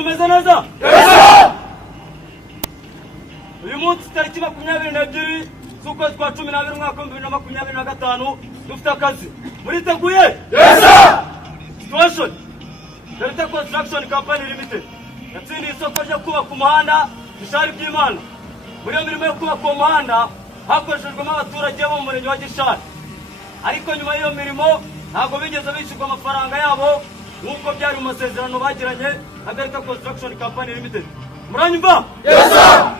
umeze neza? Uyu munsi tariki 22 z'ukwezi kwa 12 umwaka 2025 dufite akazi. Muriteguye? Yes sir! Situation. Delta Construction Company Limited yatsindiye isoko ryo kubaka umuhanda Gishari by'Imana. Muri iyo mirimo yo kubaka uwo muhanda hakoreshejwemo abaturage bo mu murenge wa Gishari. Ariko nyuma y'iyo mirimo ntabwo bigeze bishyurwa amafaranga yabo nk'uko byari mu masezerano bagiranye na Delta Construction Company Limited. Muranyumva? Yes sir!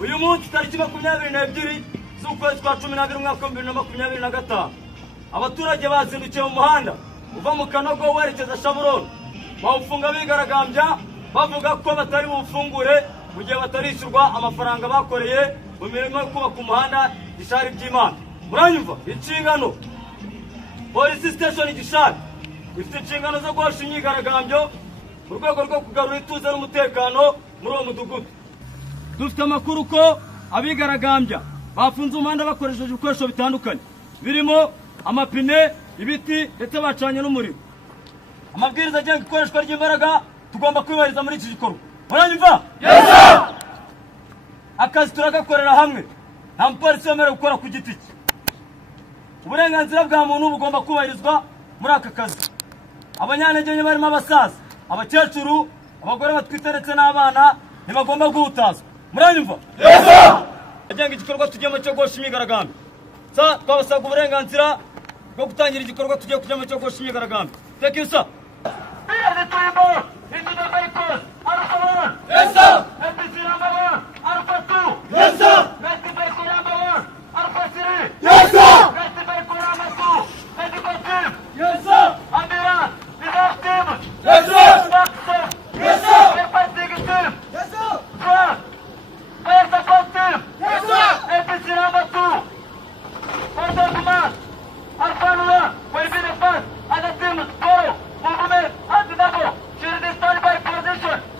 Uyu munsi tariki 22 z'ukwezi kwa 12 umwaka 2025 abaturage bazindukiye mu muhanda uva mu Kanogo werekeza Shaburoni bawufunga bigaragambya bavuga ko batari bufungure mu gihe batarishyurwa amafaranga bakoreye mu mirimo yo kubaka umuhanda Gishari by'Imana. Muranyumva? Inshingano Police Station Gishari ifite inshingano zo guhosha imyigaragambyo mu rwego rwo kugarura ituze n'umutekano muri uwo mudugudu. Dufite amakuru ko abigaragambya bafunze umuhanda bakoresheje ibikoresho bitandukanye birimo amapine, ibiti ndetse bacanye n'umuriro. Amabwiriza agenga ikoreshwa ry'imbaraga tugomba kwibahiriza muri iki gikorwa. Muranyumva? Yes sir! Akazi turagakorera hamwe, nta mupolisi wemerewe gukora ku giti cye. Uburenganzira bwa muntu bugomba kubahirizwa muri aka kazi. Abanyantege nke barimo abasaza, abakecuru, abagore batwite ndetse n'abana ntibagomba guhutazwa. Muranyumva? Yes sir! Agenga igikorwa tugiyemo cyo guhosha imyigaragambyo. Twabasabwa uburenganzira bwo gutangira igikorwa tugiye kujyamo cyo guhosha imyigaragambyo. Thank you sir. Yes sir! Yes sir! Yes sir! Yes sir! Yes sir! Yes sir! Yes sir! Movement, anti-double, should be started by position.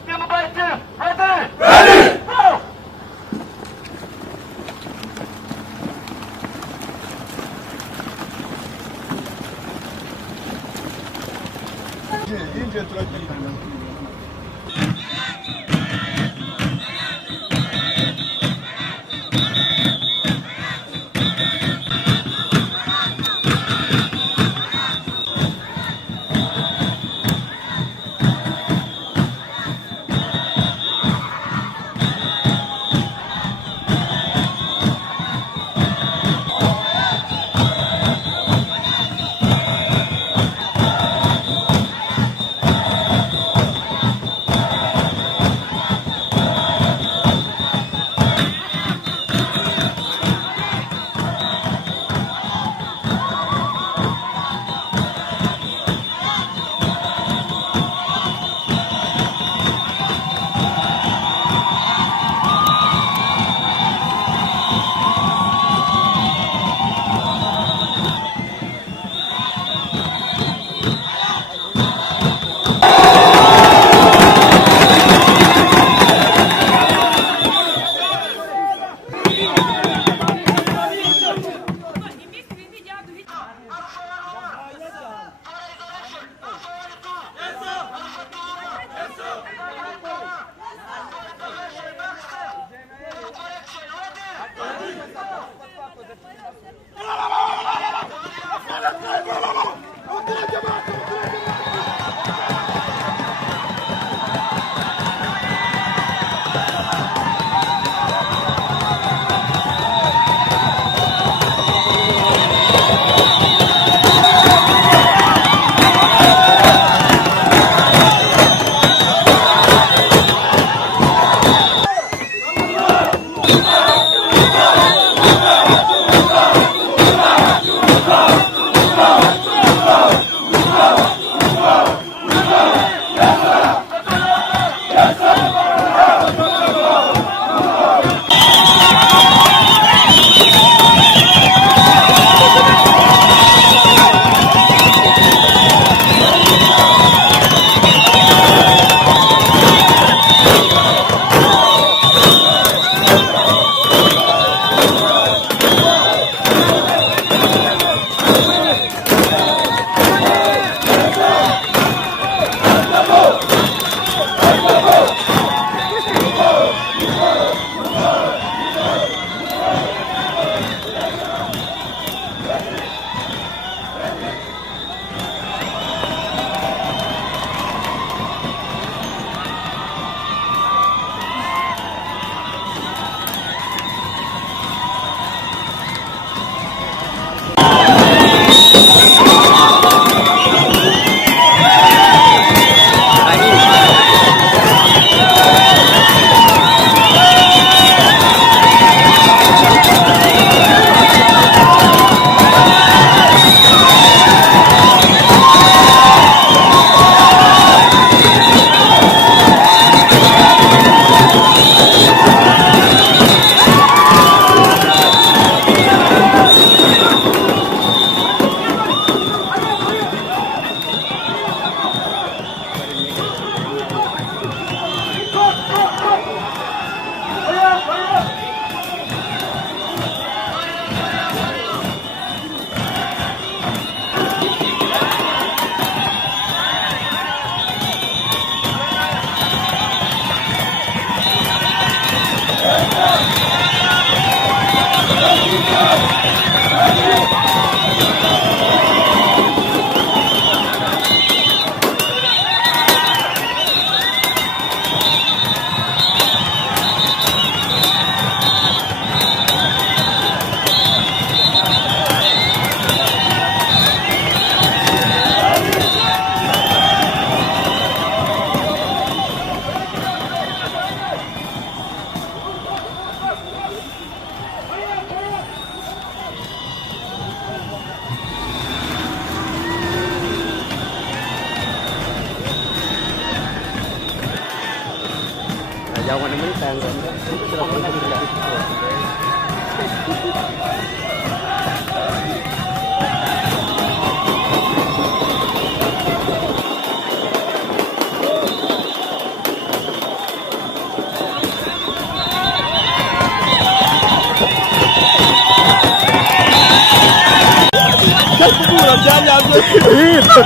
Jangan menentang kan.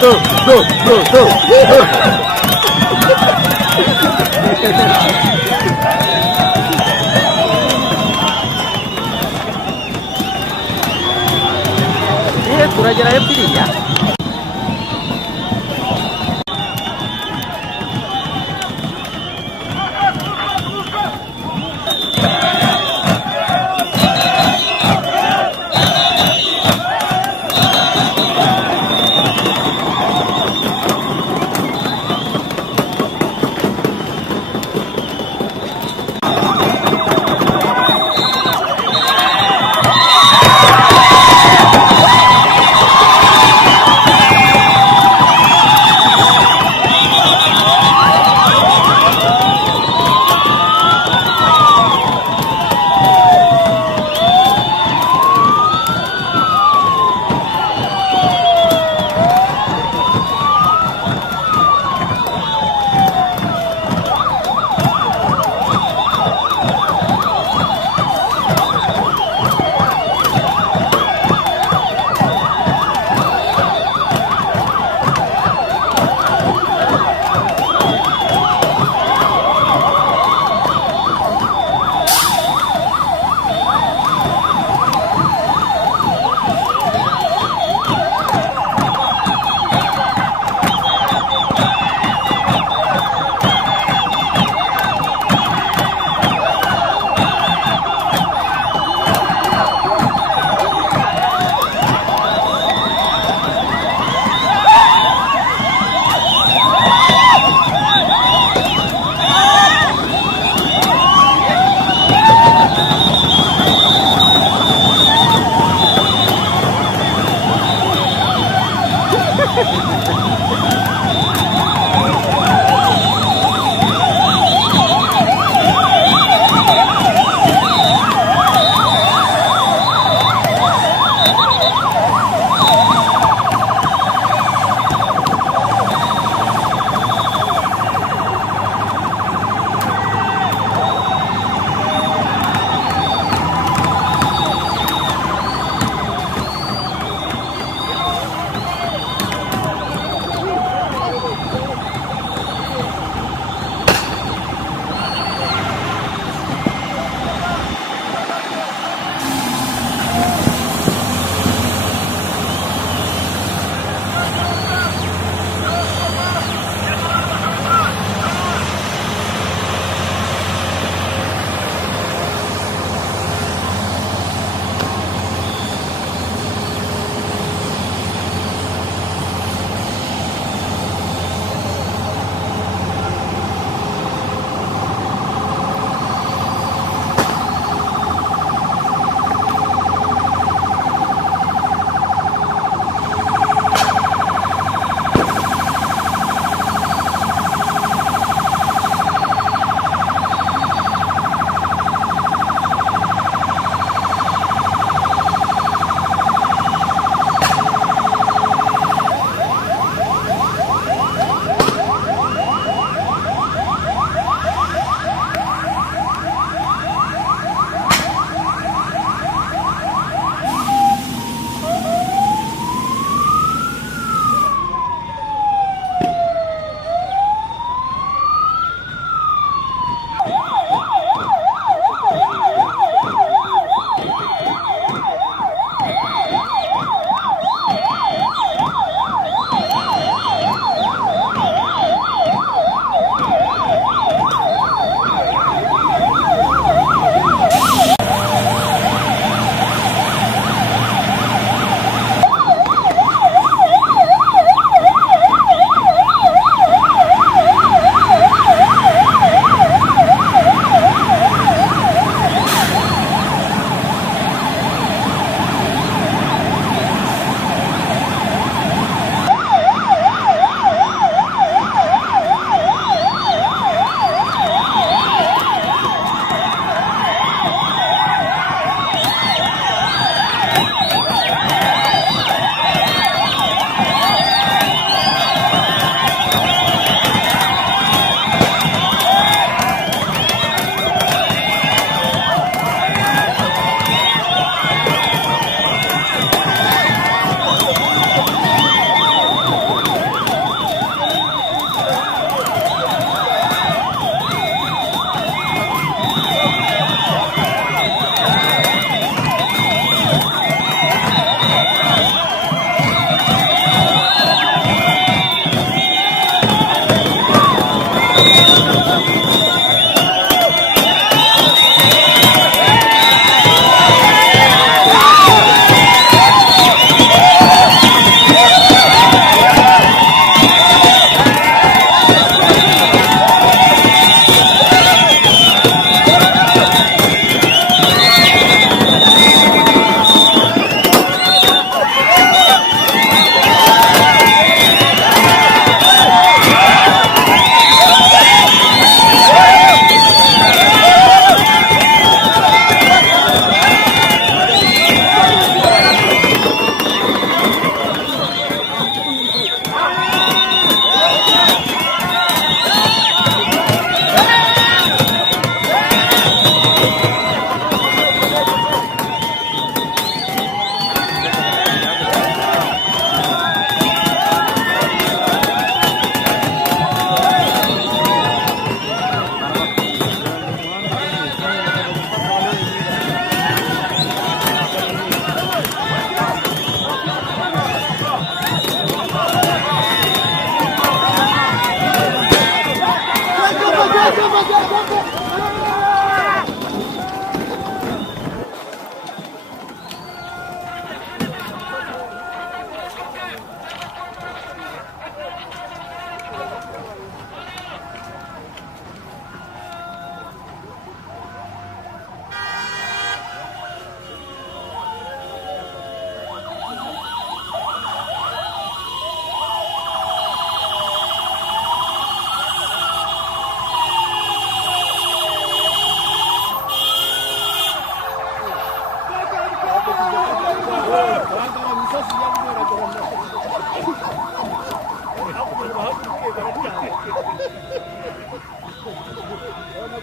Tuh. Raja-raja pilih ya.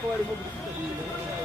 ko barimo gusiga